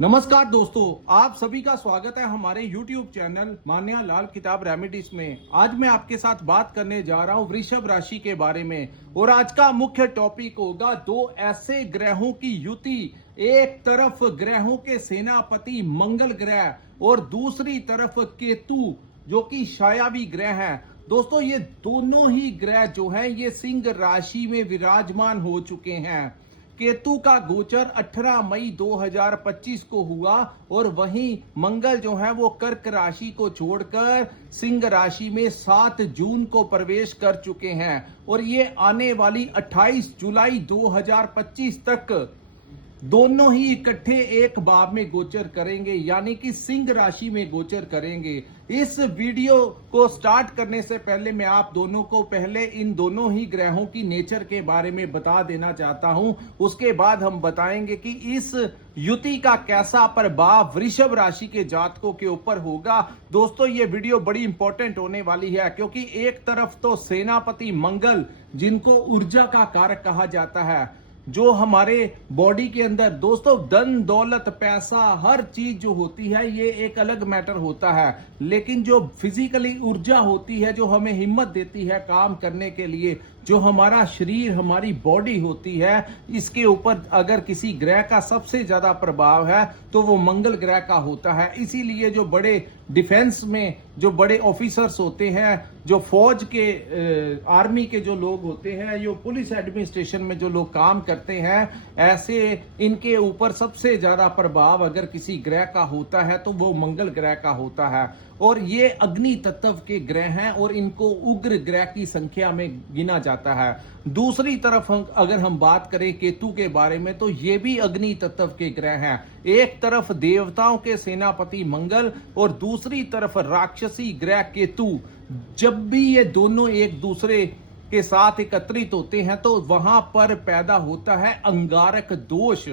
नमस्कार दोस्तों, आप सभी का स्वागत है हमारे YouTube चैनल मान्या लाल किताब रेमेडीज में। आज मैं आपके साथ बात करने जा रहा हूं वृषभ राशि के बारे में और आज का मुख्य टॉपिक होगा दो ऐसे ग्रहों की युति। एक तरफ ग्रहों के सेनापति मंगल ग्रह और दूसरी तरफ केतु जो कि छायावी ग्रह है। दोस्तों, ये दोनों ही ग्रह जो है ये सिंह राशि में विराजमान हो चुके हैं। केतु का गोचर 18 मई 2025 को हुआ और वहीं मंगल जो है वो कर्क राशि को छोड़कर सिंह राशि में 7 जून को प्रवेश कर चुके हैं और ये आने वाली 28 जुलाई 2025 तक दोनों ही इकट्ठे एक भाव में गोचर करेंगे, यानी कि सिंह राशि में गोचर करेंगे। इस वीडियो को स्टार्ट करने से पहले मैं आप दोनों को पहले इन दोनों ही ग्रहों की नेचर के बारे में बता देना चाहता हूं। उसके बाद हम बताएंगे कि इस युति का कैसा प्रभाव वृषभ राशि के जातकों के ऊपर होगा। दोस्तों, ये वीडियो बड़ी इंपॉर्टेंट होने वाली है क्योंकि एक तरफ तो सेनापति मंगल, जिनको ऊर्जा का कारक कहा जाता है, जो हमारे बॉडी के अंदर दोस्तों धन दौलत पैसा हर चीज जो होती है ये एक अलग मैटर होता है, लेकिन जो फिजिकली ऊर्जा होती है, जो हमें हिम्मत देती है काम करने के लिए, जो हमारा शरीर हमारी बॉडी होती है, इसके ऊपर अगर किसी ग्रह का सबसे ज्यादा प्रभाव है तो वो मंगल ग्रह का होता है। इसीलिए जो बड़े डिफेंस में जो बड़े ऑफिसर्स होते हैं, जो फौज के आर्मी के जो लोग होते हैं, जो पुलिस एडमिनिस्ट्रेशन में जो लोग काम करते हैं, ऐसे इनके ऊपर सबसे ज्यादा प्रभाव अगर किसी ग्रह का होता है तो वो मंगल ग्रह का होता है। और ये अग्नि तत्व के ग्रह हैं और इनको उग्र ग्रह की संख्या में गिना जाता है। दूसरी तरफ अगर हम बात करें केतु के बारे में तो ये भी अग्नि तत्व के ग्रह हैं। एक तरफ देवताओं के सेनापति मंगल और दूसरी तरफ राक्षसी ग्रह केतु। जब भी ये दोनों एक दूसरे के साथ एकत्रित होते हैं तो वहां पर पैदा होता है अंगारक दोष।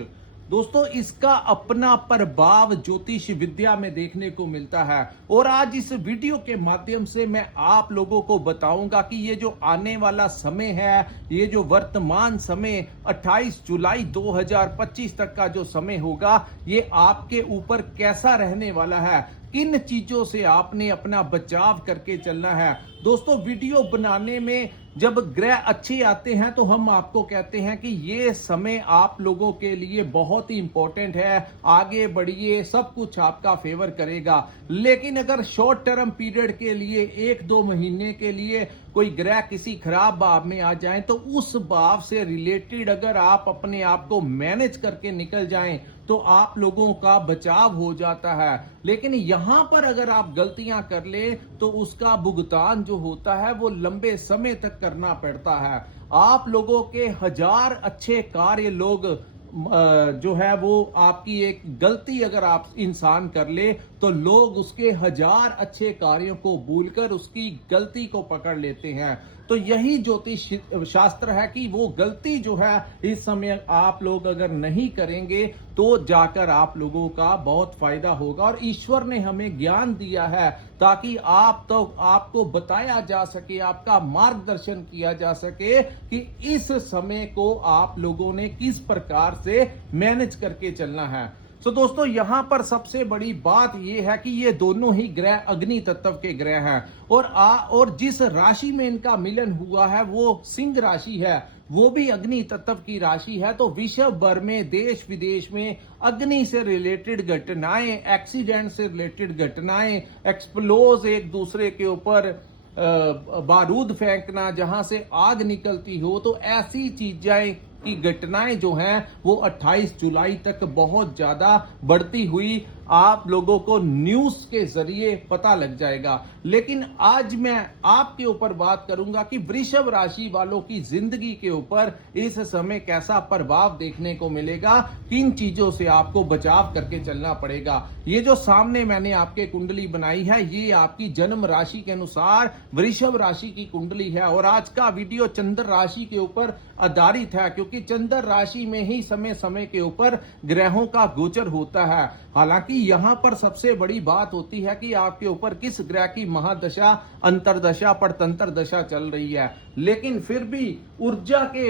दोस्तों, इसका अपना प्रभाव ज्योतिष विद्या में देखने को मिलता है और आज इस वीडियो के माध्यम से मैं आप लोगों को बताऊंगा कि ये जो आने वाला समय है, ये जो वर्तमान समय 28 जुलाई 2025 तक का जो समय होगा, ये आपके ऊपर कैसा रहने वाला है, किन चीजों से आपने अपना बचाव करके चलना है। दोस्तों, वीडियो बनाने में जब ग्रह अच्छे आते हैं तो हम आपको कहते हैं कि ये समय आप लोगों के लिए बहुत ही इंपॉर्टेंट है, आगे बढ़िए, सब कुछ आपका फेवर करेगा। लेकिन अगर शॉर्ट टर्म पीरियड के लिए 1-2 महीने के लिए कोई ग्रह किसी खराब भाव में आ जाए तो उस भाव से रिलेटेड अगर आप अपने आप को मैनेज करके निकल जाएं तो आप लोगों का बचाव हो जाता है। लेकिन यहां पर अगर आप गलतियां कर ले तो उसका भुगतान जो होता है वो लंबे समय तक करना पड़ता है। आप लोगों के 1000 अच्छे कार्य लोग जो है वो आपकी एक गलती अगर आप इंसान कर ले तो लोग उसके 1000 अच्छे कार्यों को भूलकर उसकी गलती को पकड़ लेते हैं। तो यही ज्योतिष शास्त्र है कि वो गलती जो है इस समय आप लोग अगर नहीं करेंगे तो जाकर आप लोगों का बहुत फायदा होगा। और ईश्वर ने हमें ज्ञान दिया है ताकि आपको बताया जा सके, आपका मार्गदर्शन किया जा सके कि इस समय को आप लोगों ने किस प्रकार से मैनेज करके चलना है। तो दोस्तों, यहां पर सबसे बड़ी बात यह है कि ये दोनों ही ग्रह अग्नि तत्व के ग्रह हैं और जिस राशि में इनका मिलन हुआ है वो सिंह राशि है, वो भी अग्नि तत्व की राशि है। तो विश्व भर में देश विदेश में अग्नि से रिलेटेड घटनाएं, एक्सीडेंट से रिलेटेड घटनाएं, एक्सप्लोज, एक दूसरे के ऊपर बारूद फेंकना, जहां से आग निकलती हो, तो ऐसी चीजें की घटनाएं जो हैं वो 28 जुलाई तक बहुत ज्यादा बढ़ती हुई आप लोगों को न्यूज के जरिए पता लग जाएगा। लेकिन आज मैं आपके ऊपर बात करूंगा कि वृषभ राशि वालों की जिंदगी के ऊपर इस समय कैसा प्रभाव देखने को मिलेगा, किन चीजों से आपको बचाव करके चलना पड़ेगा। ये जो सामने मैंने आपके कुंडली बनाई है ये आपकी जन्म राशि के अनुसार वृषभ राशि की कुंडली है और आज का वीडियो चंद्र राशि के ऊपर आधारित है क्योंकि चंद्र राशि में ही समय समय के ऊपर ग्रहों का गोचर होता है। हालांकि यहां पर सबसे बड़ी बात होती है कि आपके ऊपर किस ग्रह की महादशा, अंतरदशा, परतंत्र दशा चल रही है। लेकिन फिर भी ऊर्जा के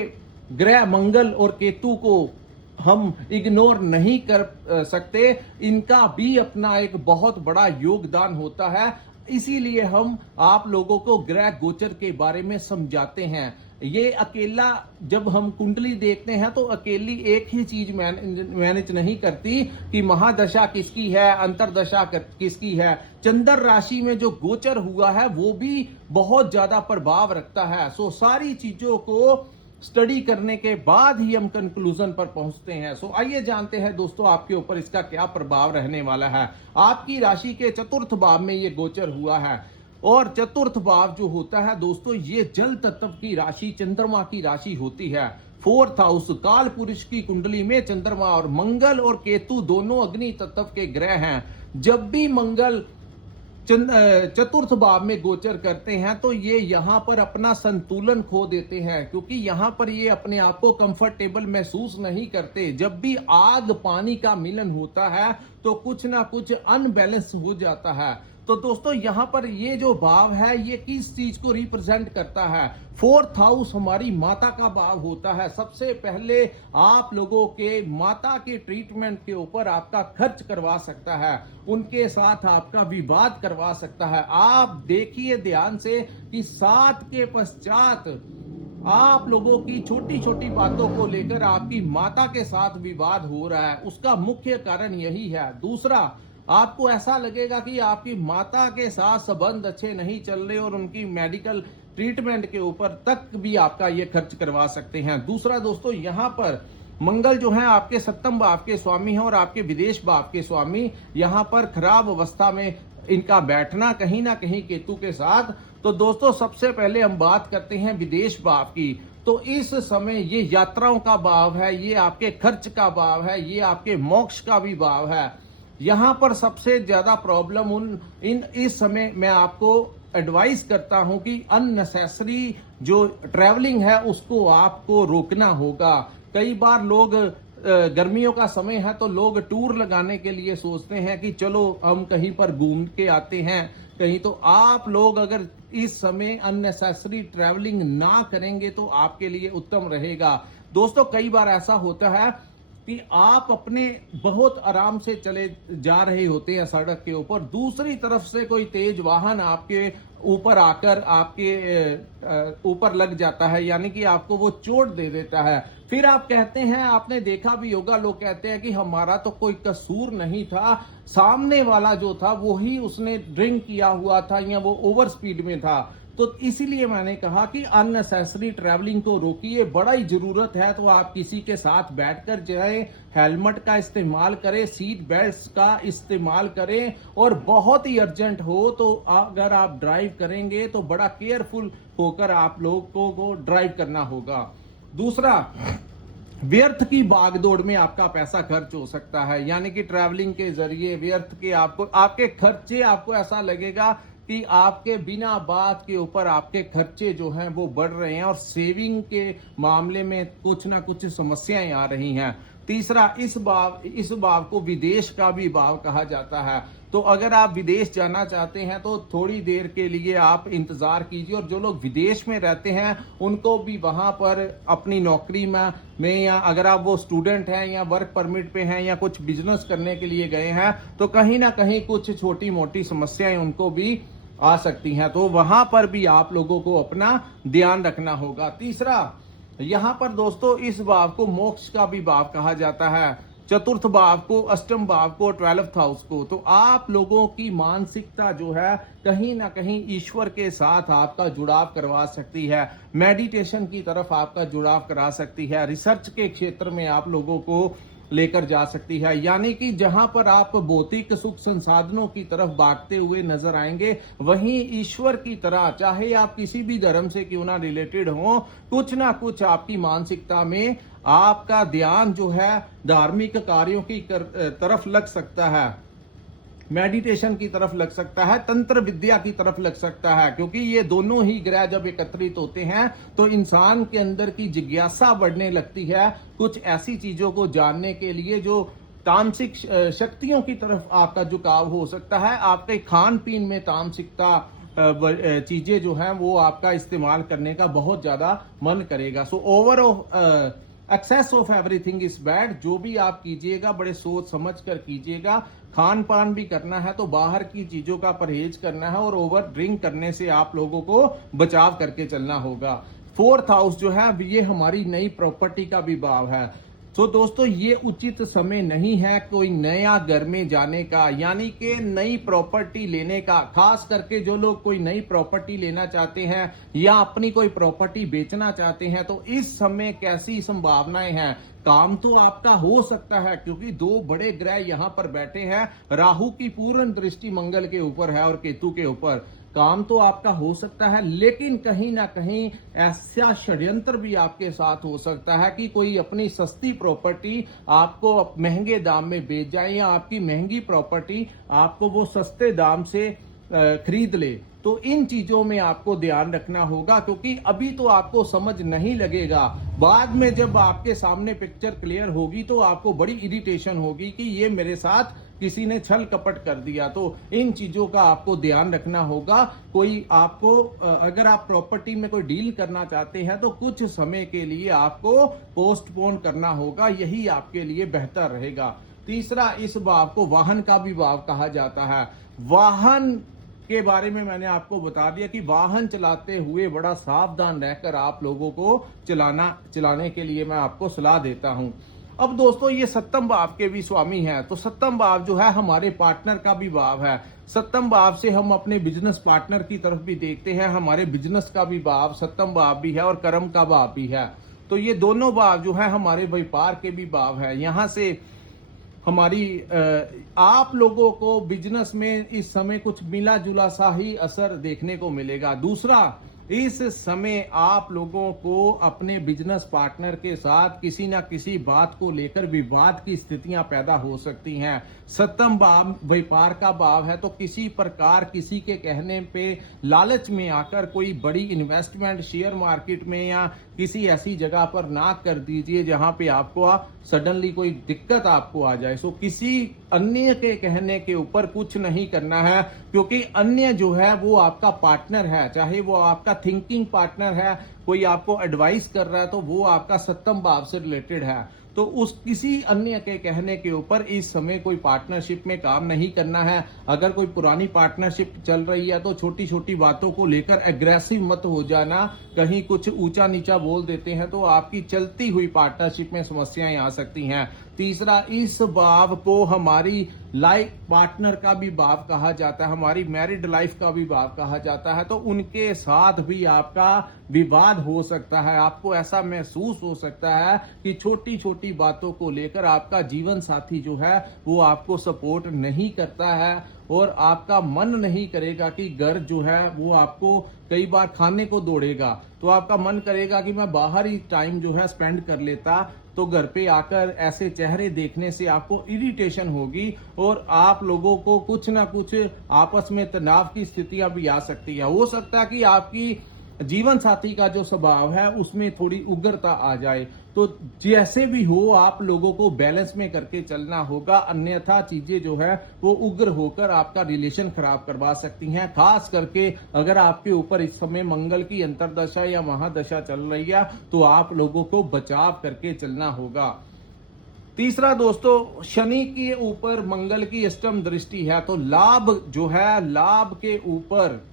ग्रह मंगल और केतु को हम इग्नोर नहीं कर सकते। इनका भी अपना एक बहुत बड़ा योगदान होता है। इसीलिए हम आप लोगों को ग्रह गोचर के बारे में समझाते हैं। ये अकेला जब हम कुंडली देखते हैं तो अकेली एक ही चीज मैनेज नहीं करती कि महादशा किसकी है, अंतरदशा किसकी है। चंद्र राशि में जो गोचर हुआ है वो भी बहुत ज्यादा प्रभाव रखता है। सो सारी चीजों को स्टडी करने के बाद ही हम कंक्लूजन पर पहुंचते हैं। सो आइए जानते हैं दोस्तों आपके ऊपर इसका क्या प्रभाव रहने वाला है। आपकी राशि के चतुर्थ भाव में ये गोचर हुआ है और चतुर्थ भाव जो होता है दोस्तों ये जल तत्व की राशि, चंद्रमा की राशि होती है। फोर्थ हाउस काल पुरुष की कुंडली में चंद्रमा और मंगल और केतु दोनों अग्नि तत्व के ग्रह हैं। जब भी मंगल चतुर्थ भाव में गोचर करते हैं तो ये यहां पर अपना संतुलन खो देते हैं, क्योंकि यहां पर ये अपने आप को कंफर्टेबल महसूस नहीं करते। जब भी आग पानी का मिलन होता है तो कुछ ना कुछ अनबैलेंस हो जाता है। तो दोस्तों यहां पर ये जो भाव है ये किस चीज को रिप्रेजेंट करता है? फोर्थ हाउस हमारी माता का भाव होता है। सबसे पहले आप लोगों के माता के ट्रीटमेंट के ऊपर आपका खर्च करवा सकता है, उनके साथ आपका विवाद करवा सकता है। आप देखिए ध्यान से कि 7 के पश्चात आप लोगों की छोटी छोटी बातों को लेकर आपकी माता के साथ विवाद हो रहा है। उसका मुख्य कारण यही है। दूसरा, आपको ऐसा लगेगा कि आपकी माता के साथ संबंध अच्छे नहीं चल रहे और उनकी मेडिकल ट्रीटमेंट के ऊपर तक भी आपका ये खर्च करवा सकते हैं। दूसरा दोस्तों, यहां पर मंगल जो है आपके सप्तम भाव के स्वामी हैं और आपके विदेश भाव के स्वामी। यहां पर खराब अवस्था में इनका बैठना कहीं ना कहीं केतु के साथ। तो दोस्तों सबसे पहले हम बात करते हैं विदेश भाव की। तो इस समय ये यात्राओं का भाव है, ये आपके खर्च का भाव है, ये आपके मोक्ष का भी भाव है। यहां पर सबसे ज्यादा प्रॉब्लम इस समय मैं आपको एडवाइस करता हूं कि अननेसेसरी जो ट्रैवलिंग है उसको आपको रोकना होगा। कई बार लोग गर्मियों का समय है तो लोग टूर लगाने के लिए सोचते हैं कि चलो हम कहीं पर घूम के आते हैं कहीं। तो आप लोग अगर इस समय अननेसेसरी ट्रैवलिंग ना करेंगे तो आपके लिए उत्तम रहेगा। दोस्तों कई बार ऐसा होता है कि आप अपने बहुत आराम से चले जा रहे होते हैं सड़क के ऊपर, दूसरी तरफ से कोई तेज वाहन आपके ऊपर आकर आपके ऊपर लग जाता है, यानी कि आपको वो चोट दे देता है। फिर आप कहते हैं, आपने देखा भी होगा, लोग कहते हैं कि हमारा तो कोई कसूर नहीं था, सामने वाला जो था वो ही उसने ड्रिंक किया हुआ था या वो ओवर स्पीड में था। तो इसीलिए मैंने कहा कि अननेसेसरी ट्रैवलिंग को रोकिए। बड़ा ही जरूरत है तो आप किसी के साथ बैठकर जाएं, हेलमेट का इस्तेमाल करें, सीट बेल्ट का इस्तेमाल करें और बहुत ही अर्जेंट हो तो अगर आप ड्राइव करेंगे तो बड़ा केयरफुल होकर आप लोगों को ड्राइव करना होगा। दूसरा, व्यर्थ की भागदौड़ में आपका पैसा खर्च हो सकता है, यानी कि ट्रैवलिंग के जरिए व्यर्थ के आपके खर्चे, आपको ऐसा लगेगा कि आपके बिना बात के ऊपर आपके खर्चे जो हैं वो बढ़ रहे हैं और सेविंग के मामले में कुछ ना कुछ समस्याएं आ रही हैं। तीसरा, इस भाव को विदेश का भी भाव कहा जाता है। तो अगर आप विदेश जाना चाहते हैं तो थोड़ी देर के लिए आप इंतजार कीजिए, और जो लोग विदेश में रहते हैं उनको भी वहां पर अपनी नौकरी में या अगर आप वो स्टूडेंट हैं या वर्क परमिट पे हैं या कुछ बिजनेस करने के लिए गए हैं तो कहीं ना कहीं कुछ छोटी मोटी समस्याएं उनको भी आ सकती हैं। तो वहां पर भी आप लोगों को अपना ध्यान रखना होगा। तीसरा, यहां पर दोस्तों इस भाव को मोक्ष का भी भाव कहा जाता है, चतुर्थ भाव को, अष्टम भाव को, 12th हाउस को। तो आप लोगों की मानसिकता जो है कहीं ना कहीं ईश्वर के साथ आपका जुड़ाव करवा सकती है, मेडिटेशन की तरफ आपका जुड़ाव करा सकती है, रिसर्च के क्षेत्र में आप लोगों को लेकर जा सकती है। यानी कि जहां पर आप भौतिक सुख संसाधनों की तरफ भागते हुए नजर आएंगे, वहीं ईश्वर की तरह, चाहे आप किसी भी धर्म से क्यों ना रिलेटेड हो, कुछ ना कुछ आपकी मानसिकता में आपका ध्यान जो है धार्मिक कार्यों की तरफ लग सकता है, मेडिटेशन की तरफ लग सकता है, तंत्र विद्या की तरफ लग सकता है। क्योंकि ये दोनों ही ग्रह जब एकत्रित होते हैं तो इंसान के अंदर की जिज्ञासा बढ़ने लगती है, कुछ ऐसी चीजों को जानने के लिए जो तामसिक शक्तियों की तरफ आपका झुकाव हो सकता है। आपके खान पीन में तामसिकता चीजें जो हैं वो आपका इस्तेमाल करने का बहुत ज्यादा मन करेगा। So overall excess of everything is bad. जो भी आप कीजिएगा बड़े सोच समझ कर कीजिएगा। खान पान भी करना है तो बाहर की चीजों का परहेज करना है और ओवर ड्रिंक करने से आप लोगों को बचाव करके चलना होगा। फोर्थ हाउस जो है ये हमारी नई प्रॉपर्टी का भी भाव है। तो दोस्तों ये उचित समय नहीं है कोई नया घर में जाने का, यानी कि नई प्रॉपर्टी लेने का। खास करके जो लोग कोई नई प्रॉपर्टी लेना चाहते हैं या अपनी कोई प्रॉपर्टी बेचना चाहते हैं, तो इस समय कैसी संभावनाएं हैं। काम तो आपका हो सकता है क्योंकि दो बड़े ग्रह यहां पर बैठे हैं। राहु की पूर्ण दृष्टि मंगल के ऊपर है और केतु के ऊपर। काम तो आपका हो सकता है, लेकिन कहीं ना कहीं ऐसा षड्यंत्र भी आपके साथ हो सकता है कि कोई अपनी सस्ती प्रॉपर्टी आपको महंगे दाम में बेच जाए या आपकी महंगी प्रॉपर्टी आपको वो सस्ते दाम से खरीद ले। तो इन चीजों में आपको ध्यान रखना होगा क्योंकि अभी तो आपको समझ नहीं लगेगा। बाद में जब आपके सामने पिक्चर क्लियर होगी तो आपको बड़ी इरिटेशन होगी कि ये मेरे साथ किसी ने छल कपट कर दिया। तो इन चीजों का आपको ध्यान रखना होगा। कोई आपको अगर आप प्रॉपर्टी में कोई डील करना चाहते हैं तो कुछ समय के लिए आपको पोस्टपोन करना होगा, यही आपके लिए बेहतर रहेगा। तीसरा, इस भाव को वाहन का भी भाव कहा जाता है। वाहन के बारे में मैंने आपको बता दिया कि वाहन चलाते हुए बड़ा सावधान रहकर आप लोगों को चलाने के लिए मैं आपको सलाह देता हूं। अब दोस्तों ये सप्तम भाव के भी स्वामी हैं, तो सप्तम भाव जो है हमारे पार्टनर का भी भाव है। सप्तम भाव से हम अपने बिजनेस पार्टनर की तरफ भी देखते हैं। हमारे बिजनेस का भी भाव सप्तम भाव भी है और कर्म का भाव भी है। तो ये दोनों भाव जो है हमारे व्यापार के भी भाव है। यहां से हमारी आप लोगों को बिजनेस में इस समय कुछ मिला जुला सा ही असर देखने को मिलेगा। दूसरा, इस समय आप लोगों को अपने बिजनेस पार्टनर के साथ किसी ना किसी बात को लेकर विवाद की स्थितियां पैदा हो सकती हैं। सप्तम भाव व्यापार का भाव है, तो किसी प्रकार किसी के कहने पे लालच में आकर कोई बड़ी इन्वेस्टमेंट शेयर मार्केट में या किसी ऐसी जगह पर ना कर दीजिए जहां पे आपको सडनली कोई दिक्कत आपको आ जाए। सो किसी अन्य के कहने के ऊपर कुछ नहीं करना है क्योंकि अन्य जो है वो आपका पार्टनर है, चाहे वो आपका थिंकिंग पार्टनर है, कोई आपको एडवाइस कर रहा है तो वो आपका सप्तम भाव से रिलेटेड है। तो उस किसी अन्य के कहने के ऊपर इस समय कोई पार्टनरशिप में काम नहीं करना है। अगर कोई पुरानी पार्टनरशिप चल रही है तो छोटी छोटी बातों को लेकर एग्रेसिव मत हो जाना। कहीं कुछ ऊंचा नीचा बोल देते हैं तो आपकी चलती हुई पार्टनरशिप में समस्याएं आ सकती हैं। तीसरा, इस भाव को हमारी लाइफ पार्टनर का भी भाव कहा जाता है, हमारी मैरिड लाइफ का भी भाव कहा जाता है। तो उनके साथ भी आपका विवाद हो सकता है। आपको ऐसा महसूस हो सकता है कि छोटी छोटी बातों को लेकर आपका जीवन साथी जो है वो आपको सपोर्ट नहीं करता है और आपका मन नहीं करेगा कि घर जो है वो आपको कई बार खाने को दौड़ेगा, तो आपका मन करेगा कि मैं बाहर ही टाइम जो है स्पेंड कर लेता। तो घर पे आकर ऐसे चेहरे देखने से आपको इरिटेशन होगी और आप लोगों को कुछ ना कुछ आपस में तनाव की स्थितियां भी आ सकती है। हो सकता है कि आपकी जीवन साथी का जो स्वभाव है उसमें थोड़ी उग्रता आ जाए। तो जैसे भी हो आप लोगों को बैलेंस में करके चलना होगा, अन्यथा चीजें जो है वो उग्र होकर आपका रिलेशन खराब करवा सकती हैं। खास करके अगर आपके ऊपर इस समय मंगल की अंतरदशा या महादशा चल रही है तो आप लोगों को बचाव करके चलना होगा। तीसरा दोस्तों, शनि के ऊपर मंगल की अष्टम दृष्टि है, तो लाभ जो है, लाभ के ऊपर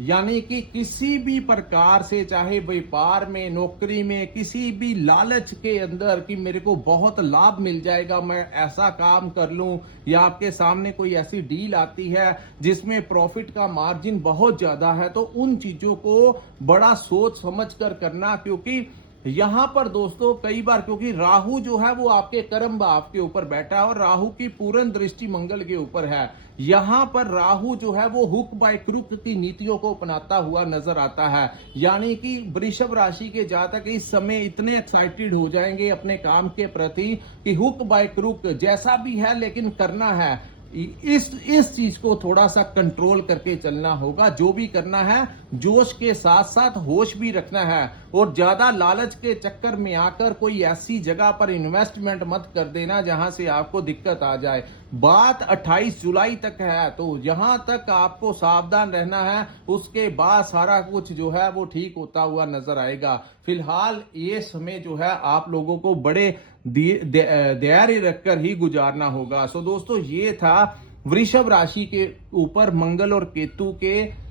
यानी कि किसी भी प्रकार से, चाहे व्यापार में, नौकरी में, किसी भी लालच के अंदर कि मेरे को बहुत लाभ मिल जाएगा, मैं ऐसा काम कर लूं, या आपके सामने कोई ऐसी डील आती है जिसमें प्रॉफिट का मार्जिन बहुत ज्यादा है, तो उन चीजों को बड़ा सोच समझ कर करना। क्योंकि यहां पर दोस्तों कई बार, क्योंकि राहु जो है वो आपके कर्म भाव के ऊपर बैठा है और राहु की पूर्ण दृष्टि मंगल के ऊपर है। यहां पर राहु जो है वो हुक बाय क्रुक की नीतियों को अपनाता हुआ नजर आता है। यानी कि वृषभ राशि के जातक इस समय इतने एक्साइटेड हो जाएंगे अपने काम के प्रति कि हुक बाय क्रुक जैसा भी है लेकिन करना है। इस चीज को थोड़ा सा कंट्रोल करके चलना होगा। जो भी करना है जोश के साथ साथ होश भी रखना है, और ज्यादा लालच के चक्कर में आकर कोई ऐसी जगह पर इन्वेस्टमेंट मत कर देना जहां से आपको दिक्कत आ जाए। बात 28 जुलाई तक है, तो यहां तक आपको सावधान रहना है। उसके बाद सारा कुछ जो है वो ठीक होता हुआ नजर आएगा। फिलहाल ये समय जो है आप लोगों को बड़े धैर्य रखकर ही गुजारना होगा। सो दोस्तों, ये था वृषभ राशि के ऊपर मंगल और केतु के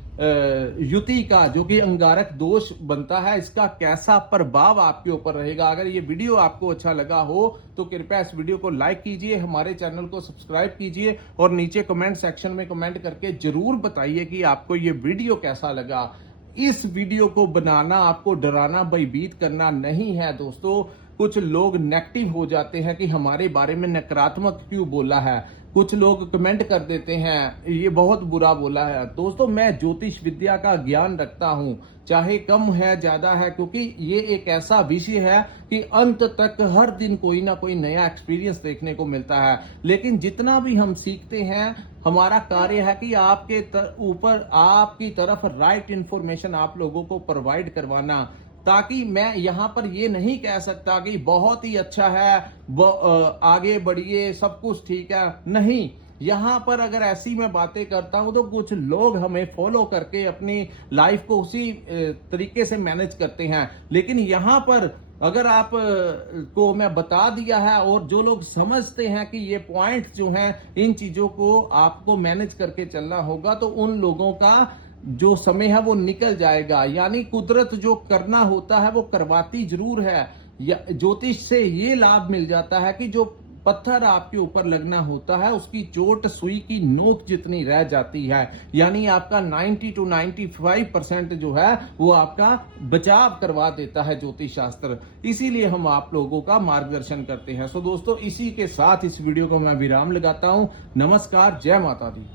युति का जो कि अंगारक दोष बनता है, इसका कैसा प्रभाव आपके ऊपर रहेगा। अगर ये वीडियो आपको अच्छा लगा हो तो कृपया इस वीडियो को लाइक कीजिए, हमारे चैनल को सब्सक्राइब कीजिए, और नीचे कमेंट सेक्शन में कमेंट करके जरूर बताइए कि आपको ये वीडियो कैसा लगा। इस वीडियो को बनाना आपको डराना भयभीत करना नहीं है दोस्तों। कुछ लोग नेगेटिव हो जाते हैं कि हमारे बारे में नकारात्मक क्यों बोला है। कुछ लोग कमेंट कर देते हैं ये बहुत बुरा बोला है। दोस्तों, मैं ज्योतिष विद्या का ज्ञान रखता हूं, चाहे कम है ज्यादा है, क्योंकि ये एक ऐसा विषय है कि अंत तक हर दिन कोई ना कोई नया एक्सपीरियंस देखने को मिलता है। लेकिन जितना भी हम सीखते हैं, हमारा कार्य है कि आपके ऊपर आपकी तरफ राइट इंफॉर्मेशन आप लोगों को प्रोवाइड करवाना, ताकि मैं यहां पर ये नहीं कह सकता कि बहुत ही अच्छा है, आगे बढ़िए, सब कुछ ठीक है। नहीं, यहां पर अगर ऐसी मैं बातें करता हूं तो कुछ लोग हमें फॉलो करके अपनी लाइफ को उसी तरीके से मैनेज करते हैं। लेकिन यहां पर अगर आप को मैं बता दिया है, और जो लोग समझते हैं कि ये पॉइंट जो हैं, इन चीजों को आपको मैनेज करके चलना होगा, तो उन लोगों का जो समय है वो निकल जाएगा। यानी कुदरत जो करना होता है वो करवाती जरूर है। ज्योतिष से ये लाभ मिल जाता है कि जो पत्थर आपके ऊपर लगना होता है उसकी चोट सुई की नोक जितनी रह जाती है। यानी आपका 90 to 95% जो है वो आपका बचाव करवा देता है ज्योतिष शास्त्र। इसीलिए हम आप लोगों का मार्गदर्शन करते हैं। सो दोस्तों, इसी के साथ इस वीडियो को मैं विराम लगाता हूं। नमस्कार, जय माता दी।